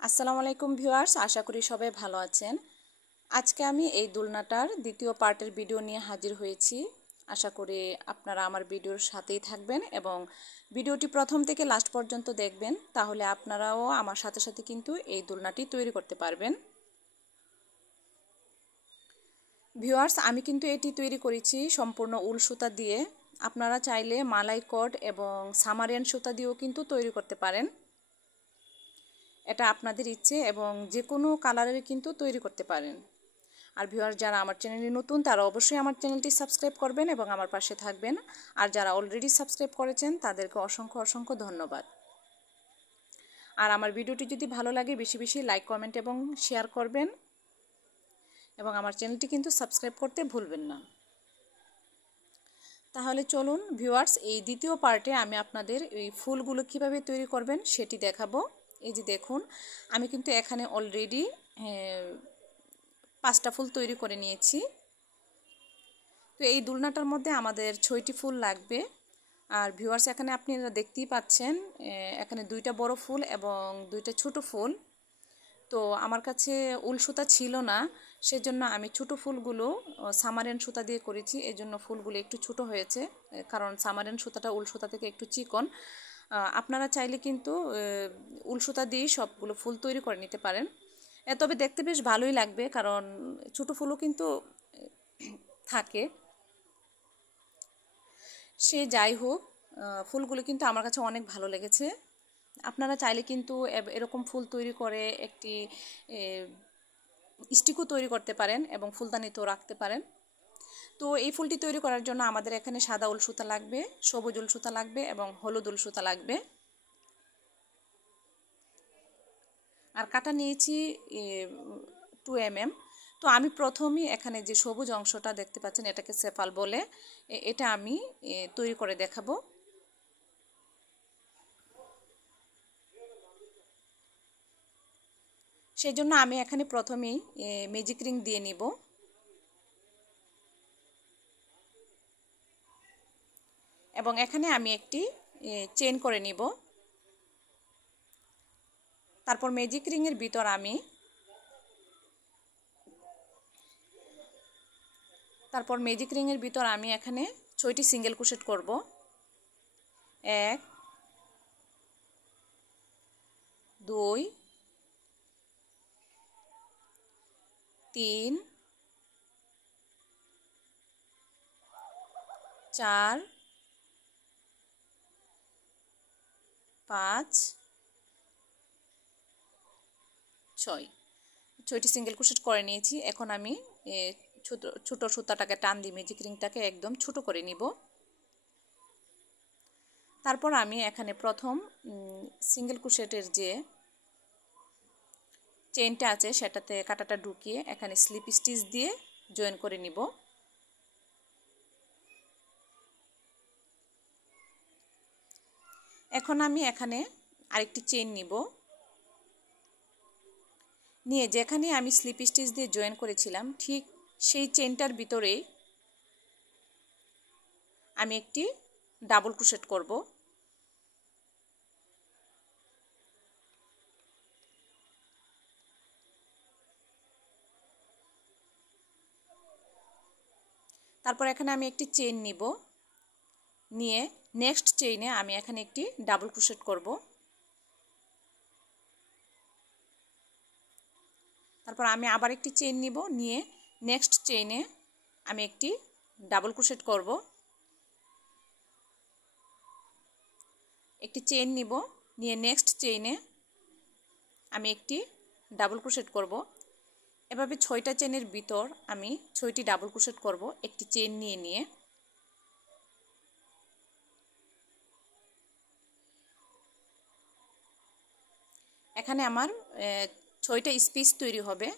আসসালামু আলাইকুম ভিউয়ার্স, আশা করি সবাই ভালো আছেন। আজকে আমি এই দোলনাটার দ্বিতীয় পার্টের ভিডিও নিয়ে হাজির হয়েছি। আশা করি আপনারা আমার ভিডিওর সাথেই থাকবেন এবং ভিডিওটি প্রথম থেকে লাস্ট পর্যন্ত দেখবেন, তাহলে আপনারাও আমার সাথে সাথে কিন্তু এই দোলনাটি তৈরি করতে পারবেন। ভিউয়ার্স, আমি কিন্তু এটি তৈরি করেছি সম্পূর্ণ উল সুতা দিয়ে। আপনারা চাইলে মালাই কট এবং সামারিয়ান সুতা দিয়েও কিন্তু তৈরি করতে পারেন। এটা আপনাদের ইচ্ছে এবং যে কোনো কালারের কিন্তু তৈরি করতে পারেন। আর ভিউয়ার্স, যারা আমার চ্যানেলে নতুন তারা অবশ্যই আমার চ্যানেলটি সাবস্ক্রাইব করবেন এবং আমার পাশে থাকবেন। আর যারা অলরেডি সাবস্ক্রাইব করেছেন তাদেরকে অসংখ্য অসংখ্য ধন্যবাদ। আর আমার ভিডিওটি যদি ভালো লাগে বেশি বেশি লাইক, কমেন্ট এবং শেয়ার করবেন এবং আমার চ্যানেলটি কিন্তু সাবস্ক্রাইব করতে ভুলবেন না। তাহলে চলুন ভিউয়ার্স, এই দ্বিতীয় পার্টে আমি আপনাদের এই ফুলগুলো কিভাবে তৈরি করবেন সেটি দেখাবো। এই যে দেখুন, আমি কিন্তু এখানে অলরেডি 5টা ফুল তৈরি করে নিয়েছি। তো এই দোলনাটার মধ্যে আমাদের 6টি ফুল লাগবে। আর ভিউয়ার্স, এখানে আপনারা দেখতেই পাচ্ছেন এখানে 2টা বড় ফুল এবং 2টা ছোট ফুল। তো আমার কাছে উল সুতা ছিল না, সেজন্য আমি ছোট ফুলগুলো সামারিয়ান সুতা দিয়ে করেছি। এজন্য ফুলগুলো একটু ছোট হয়েছে, কারণ সামারিয়ান সুতাটা উল সুতা থেকে একটু চিকন। আপনারা চাইলে কিন্তু উল সুতা দিয়েই সবগুলো ফুল তৈরি করে নিতে পারেন। তবে দেখতে বেশ ভালোই লাগবে, কারণ ছোট ফুলও কিন্তু থাকে। সে যাই হোক, ফুলগুলো কিন্তু আমার কাছে অনেক ভালো লেগেছে। আপনারা চাইলে কিন্তু এরকম ফুল তৈরি করে একটি স্টিকও তৈরি করতে পারেন এবং ফুলদানিতেও রাখতে পারেন। তো এই ফুলটি তৈরি করার জন্য আমাদের এখানে সাদা উল সুতা লাগবে, সবুজ উল সুতা লাগবে এবং হলুদ উল সুতা লাগবে। আর কাটা নিয়েছি 2 mm। তো আমি প্রথমেই এখানে যে সবুজ অংশটা দেখতে পাচ্ছেন, এটাকে সেফাল বলে, এটা আমি তৈরি করে দেখাবো। সেই জন্য আমি এখানে প্রথমেই ম্যাজিক রিং দিয়ে নিব এবং এখানে আমি একটি চেন করে নিব। তারপর ম্যাজিক রিংয়ের ভিতর আমি এখানে 6টি সিঙ্গেল ক্রোশেট করব। 1 2 3 4 5 6টি সিঙ্গেল ক্রোশেট করে নিয়েছি। এখন আমি ছোট সুতাটাকে টান দিয়ে ম্যাজিক রিংটাকে একদম ছোট করে নিব। তারপর আমি এখানে প্রথম সিঙ্গেল ক্রোশেটের যে চেইনটা আছে সেটাতে কাঁটাটা ঢুকিয়ে এখানে স্লিপ স্টিচ দিয়ে জয়েন করে নিব। এখন আমি এখানে আরেকটি চেইন নিব, নিয়ে যেখানে আমি স্লিপ স্টিচ দিয়ে জয়েন করেছিলাম ঠিক সেই চেইনটার ভিতরেই আমি একটি ডাবল ক্রোশেট করব। তারপর এখানে আমি একটি চেইন নিব, নিয়ে নেক্সট চেইনে আমি এখানে একটি ডাবল ক্রোশেট করব। তারপর আমি আবার একটি চেইন নিব, নিয়ে নেক্সট চেইনে আমি একটি ডাবল ক্রোশেট করব। একটি চেইন নিব, নিয়ে নেক্সট চেইনে আমি একটি ডাবল ক্রোশেট করব। এভাবে 6টা চেইনের ভিতর আমি 6টি ডাবল ক্রোশেট করব একটি চেইন নিয়ে নিয়ে। এখানে আমার 6টা স্পেস তৈরি হবে।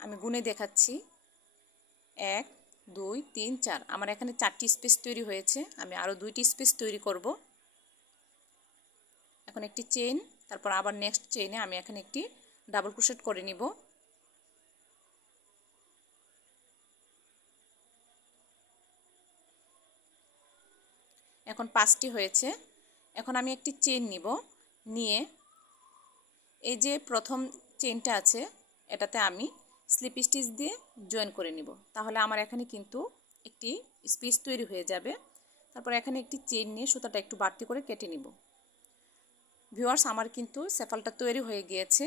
আমি গুনে দেখাচ্ছি, 1 2 3 4। আমার এখানে 4টি স্পেস তৈরি হয়েছে। আমি আরও 2টি স্পেস তৈরি করব। এখন একটি চেইন, তারপর আবার নেক্সট চেইনে আমি এখানে একটি ডাবল ক্রোশেট করে নিব। এখন 5টি হয়েছে। এখন আমি একটি চেইন নিব, নিয়ে এই যে প্রথম চেইনটা আছে এটাতে আমি স্লিপ স্টিচ দিয়ে জয়েন করে নিব, তাহলে আমার এখানে কিন্তু একটি স্পেস তৈরি হয়ে যাবে। তারপর এখানে একটি চেইন নিয়ে সুতাটা একটু বাড়তি করে কেটে নিব। ভিউয়ার্স, আমার কিন্তু সেফালটা তৈরি হয়ে গিয়েছে।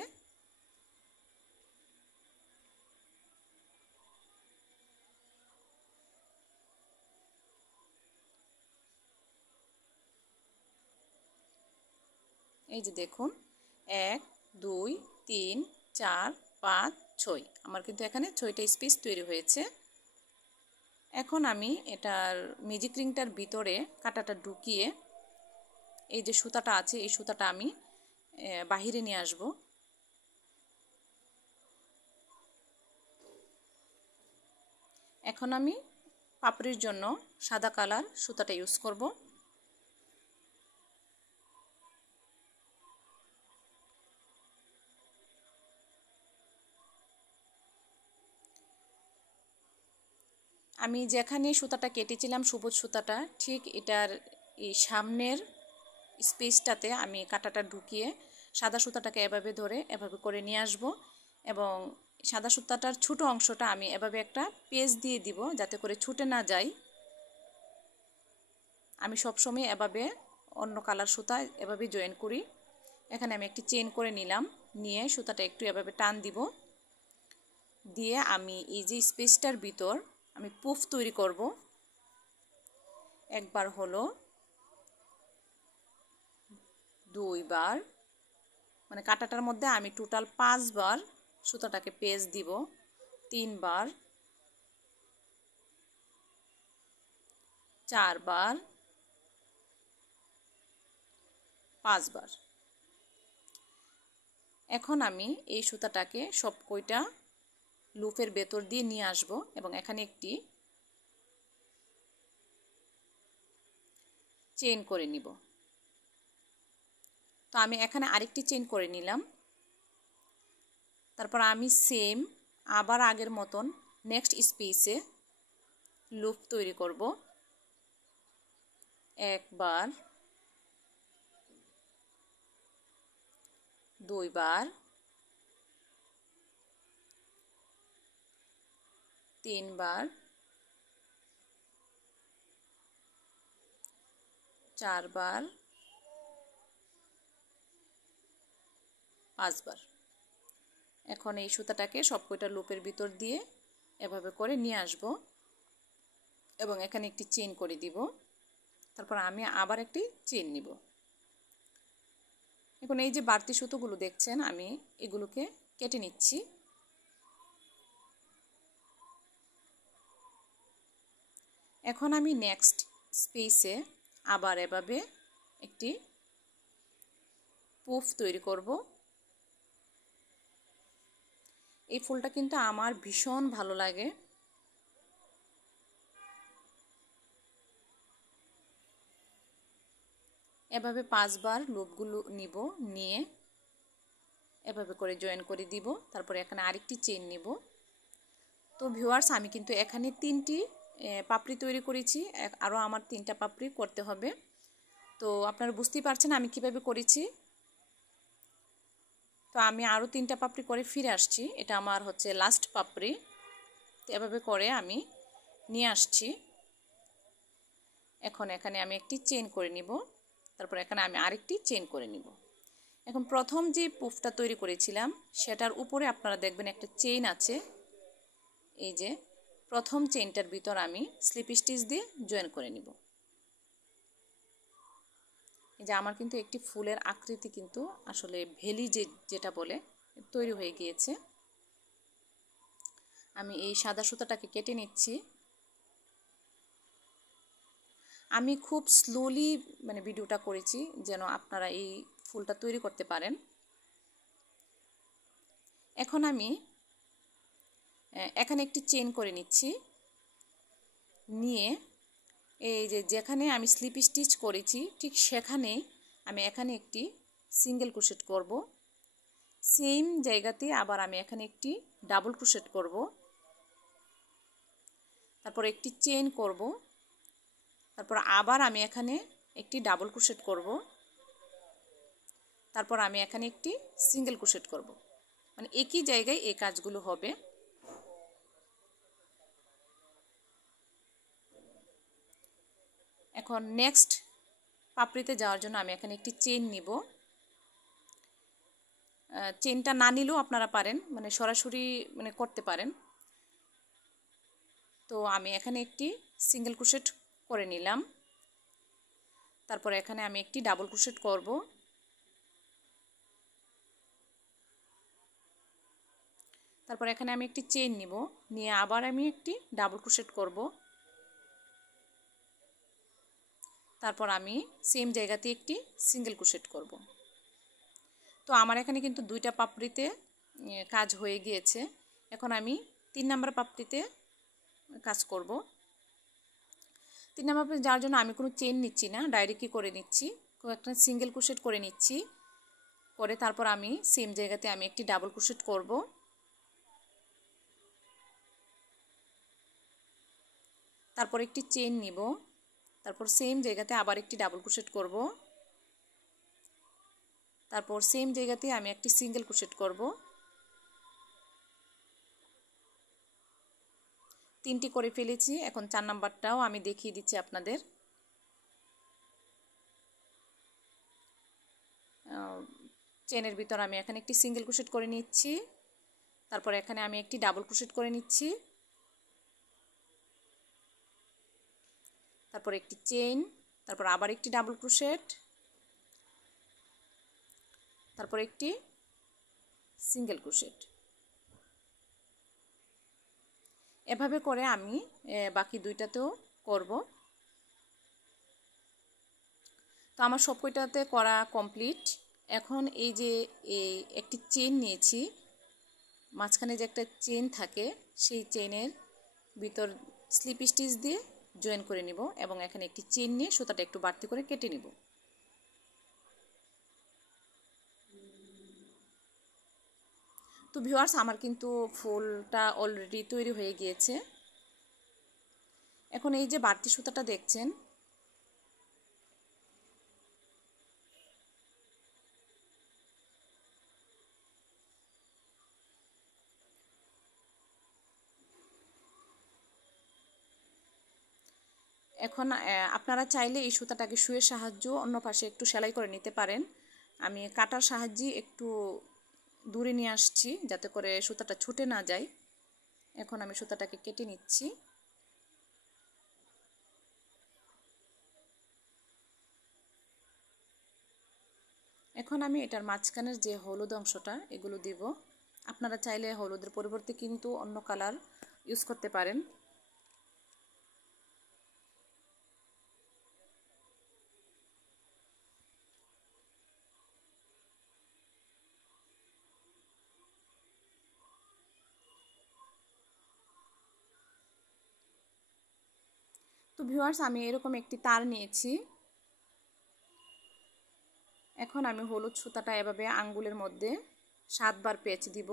এই যে দেখুন, 1 2 3 4 5 6, আমার কিন্তু এখানে 6টা স্পেস তৈরি হয়েছে। এখন আমি এটার ম্যাজিক রিংটার ভিতরে কাঁটাটা ঢুকিয়ে এই যে সুতাটা আছে এই সুতাটা আমি বাহিরে নিয়ে আসব। এখন আমি পাপড়ির জন্য সাদা কালার সুতাটা ইউজ করব। আমি যেখানে সুতাটা কেটেছিলাম সবুজ সুতাটা, ঠিক এটার এই সামনের স্পেসটাতে আমি কাঁটাটা ঢুকিয়ে সাদা সুতাটাকে এভাবে ধরে এভাবে করে নিয়ে আসব এবং সাদা সুতাটার ছোট অংশটা আমি এভাবে একটা পেজ দিয়ে দিব যাতে করে ছুটে না যায়। আমি সবসময় এভাবে অন্য কালার সুতা এভাবে জয়েন করি। এখানে আমি একটি চেইন করে নিলাম, নিয়ে সুতাটা একটু এভাবে টান দিব, দিয়ে আমি এই যে স্পেসটার ভিতর আমি পুফ তৈরি করব। একবার হলো, দুইবার, মানে কাঁটাটার মধ্যে আমি টোটাল 5 বার সুতাটাকে পেঁচ দিব, 3 বার, 4 বার, 5 বার। এখন আমি এই সুতাটাকে সব কয়টা লুপের ভেতর দিয়ে নিয়ে আসব এবং এখানে একটি চেইন করে নিব। তো আমি এখানে আরেকটি চেইন করে নিলাম। তারপর আমি সেম আবার আগের মতন নেক্সট স্পেসে লুপ তৈরি করব। একবার, দুইবার, 3 বার, 4 বার, 5 বার। এখন এই সুতাটাকে সব কয়টা লুপের ভিতর দিয়ে এভাবে করে নিয়ে আসব এবং এখানে একটি চেইন করে দিব। তারপর আমি আবার একটি চেইন নিব। এখন এই যে বাড়তি সুতোগুলো দেখছেন আমি এগুলোকে কেটে নিচ্ছি। এখন আমি নেক্সট স্পেসে আবার এভাবে একটি পুফ তৈরি করব। এই ফুলটা কিন্তু আমার ভীষণ ভালো লাগে। এভাবে 5 বার লুপগুলো নিব, নিয়ে এভাবে করে জয়েন করে দিব। তারপরে এখানে আরেকটি চেইন নিব। তো ভিউয়ার্স, আমি কিন্তু এখানে 3টি পাপড়ি তৈরি করেছি, আরও আমার 3টা পাপড়ি করতে হবে। তো আপনারা বুঝতেই পারছেন আমি কিভাবে করেছি। তো আমি আরও 3টা পাপড়ি করে ফিরে আসছি, এটা আমার হচ্ছে লাস্ট পাপড়ি। তো এভাবে করে আমি নিয়ে আসছি। এখন এখানে আমি একটি চেইন করে নিব, তারপর এখানে আমি আরেকটি চেইন করে নিব। এখন প্রথম যে পুফটা তৈরি করেছিলাম সেটার উপরে আপনারা দেখবেন একটা চেইন আছে। এই যে প্রথম চেইনটার ভিতর আমি স্লিপ স্টিচ দিয়ে জয়েন করে নিব। এই যে আমার কিন্তু একটি ফুলের আকৃতি কিন্তু আসলে ভেলি যেটা বলে তৈরি হয়ে গিয়েছে। আমি এই সাদা সুতাটাকে কেটে নিচ্ছি। আমি খুব স্লোলি মানে ভিডিওটা করেছি যেন আপনারা এই ফুলটা তৈরি করতে পারেন। এখন আমি এখানে একটি চেইন করে নিচ্ছি, নিয়ে এই যে যেখানে আমি স্লিপ স্টিচ করেছি ঠিক সেখানে আমি এখানে একটি সিঙ্গেল ক্রোশেট করব। সেম জায়গাতে আবার আমি এখানে একটি ডাবল ক্রোশেট করব, তারপর একটি চেইন করব, তারপর আবার আমি এখানে একটি ডাবল ক্রোশেট করব, তারপর আমি এখানে একটি সিঙ্গেল ক্রোশেট করব, মানে একই জায়গায় এই কাজগুলো হবে। এখন নেক্সট পাপড়িতে যাওয়ার জন্য আমি এখানে একটি চেইন নিব। চেইনটা না নিলেও আপনারা পারেন, মানে সরাসরি মানে করতে পারেন। তো আমি এখানে একটি সিঙ্গেল ক্রোশেট করে নিলাম। তারপর এখানে আমি একটি ডাবল ক্রোশেট করব। তারপর এখানে আমি একটি চেইন নিব, নিয়ে আবার আমি একটি ডাবল ক্রোশেট করব। তারপর আমি সেম জায়গাতে একটি সিঙ্গেল ক্রোশেট করব। তো আমার এখানে কিন্তু দুইটা পাপড়িতে কাজ হয়ে গিয়েছে। এখন আমি 3 নাম্বার পাপড়িতে কাজ করব। 3 নাম্বার পাপড়িতে যাওয়ার জন্য আমি কোনো চেইন নিচ্ছি না, ডাইরেক্টই করে নিচ্ছি। একটা সিঙ্গেল ক্রোশেট করে নিচ্ছি, করে তারপর আমি সেম জায়গাতে আমি একটি ডাবল ক্রোশেট করব। তারপর একটি চেইন নিব, তারপর সেম জায়গাতে আবার একটি ডাবল ক্রোশেট করব। তারপর সেম জায়গাতে আমি একটি সিঙ্গেল ক্রোশেট করব। 3টি করে ফেলেছি। এখন 4 নাম্বারটাও আমি দেখিয়ে দিচ্ছি আপনাদের। চেনের ভিতর আমি এখানে একটি সিঙ্গেল ক্রোশেট করে নিচ্ছি, তারপর এখানে আমি একটি ডাবল ক্রোশেট করে নিচ্ছি, তারপর একটি চেইন, তারপর আবার একটি ডাবল ক্রোশেট, তারপর একটি সিঙ্গেল ক্রোশেট। এভাবে করে আমি বাকি দুইটাতেও করব। তো আমার সব কয়টাতে করা কমপ্লিট। এখন এই যে এই একটি চেইন নিয়েছি, মাঝখানে যে একটা চেইন থাকে সেই চেইনের ভিতর স্লিপ স্টিচ দিয়ে জয়েন করে নিব এবং এখানে একটি চেইন নিয়ে সুতাটা একটু বাড়তি করে কেটে নিব। তো ভিউয়ার্স, আমার কিন্তু ফুলটা অলরেডি তৈরি হয়ে গিয়েছে। এখন এই যে বাড়তি সুতাটা দেখছেন, এখন আপনারা চাইলে এই সুতাটাকে সুইয়ের সাহায্য অন্য পাশে একটু সেলাই করে নিতে পারেন। আমি কাটার সাহায্যে একটু দূরে নিয়ে আসছি যাতে করে সুতাটা ছুটে না যায়। এখন আমি সুতাটাকে কেটে নিচ্ছি। এখন আমি এটার মাঝখানের যে হলুদ অংশটা এগুলো দিব। আপনারা চাইলে হলুদের পরিবর্তে কিন্তু অন্য কালার ইউজ করতে পারেন। তো ভিউয়ার্স, আমি এরকম একটি তার নিয়েছি। এখন আমি হলুদ সুতাটা এভাবে আঙ্গুলের মধ্যে 7 বার পেঁচ দিব।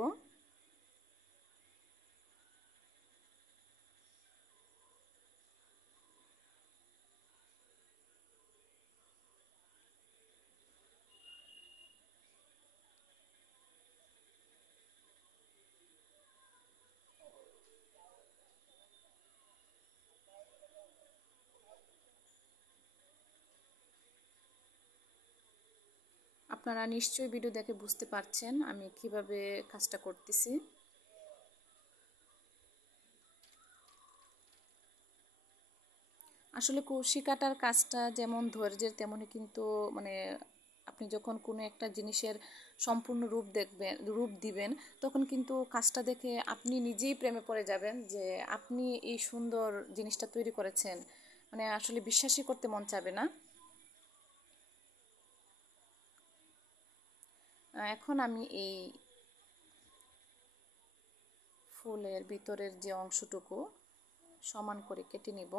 আপনারা নিশ্চয়ই ভিডিও দেখে বুঝতে পারছেন আমি কিভাবে কাজটা করতেছি। আসলে কুশি কাটার কাজটা যেমন ধৈর্যের তেমনই কিন্তু মানে আপনি যখন কোনো একটা জিনিসের সম্পূর্ণ রূপ দিবেন তখন কিন্তু কাজটা দেখে আপনি নিজেই প্রেমে পড়ে যাবেন যে আপনি এই সুন্দর জিনিসটা তৈরি করেছেন, মানে আসলে বিশ্বাসই করতে মন চাবে না। এখন আমি এই ফুলের ভিতরের যে অংশটুকু সমান করে কেটে নিব।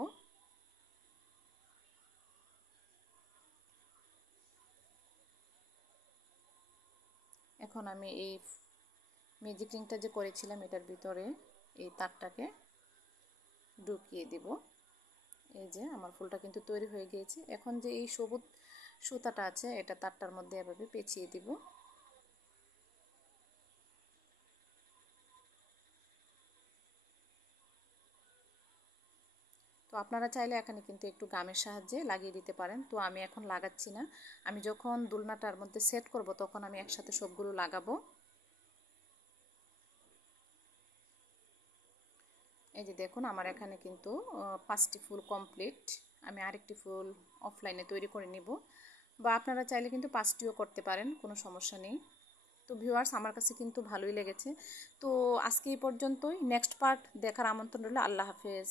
এখন আমি এই ম্যাজিক রিংটা যে করেছিলাম এটার ভিতরে এই তারটাকে ঢুকিয়ে দিব। এই যে আমার ফুলটা কিন্তু তৈরি হয়ে গিয়েছে। এখন যে এই সবুজ সুতাটা আছে এটা তারটার মধ্যে এভাবে পেঁচিয়ে দিব। তো আপনারা চাইলে এখানে কিন্তু একটু গামের সাহায্যে লাগিয়ে দিতে পারেন। তো আমি এখন লাগাচ্ছি না, আমি যখন দুলনাটার মধ্যে সেট করব তখন আমি একসাথে সবগুলো লাগাবো। এই যে দেখুন আমার এখানে কিন্তু 5টি ফুল কমপ্লিট। আমি আরেকটি ফুল অফলাইনে তৈরি করে নিব, বা আপনারা চাইলে কিন্তু 5টিও করতে পারেন, কোনো সমস্যা নেই। তো ভিউয়ার্স আমার কাছে কিন্তু ভালোই লেগেছে। তো আজকে এই পর্যন্তই, নেক্সট পার্ট দেখার আমন্ত্রণ রইল। আল্লাহ হাফেজ।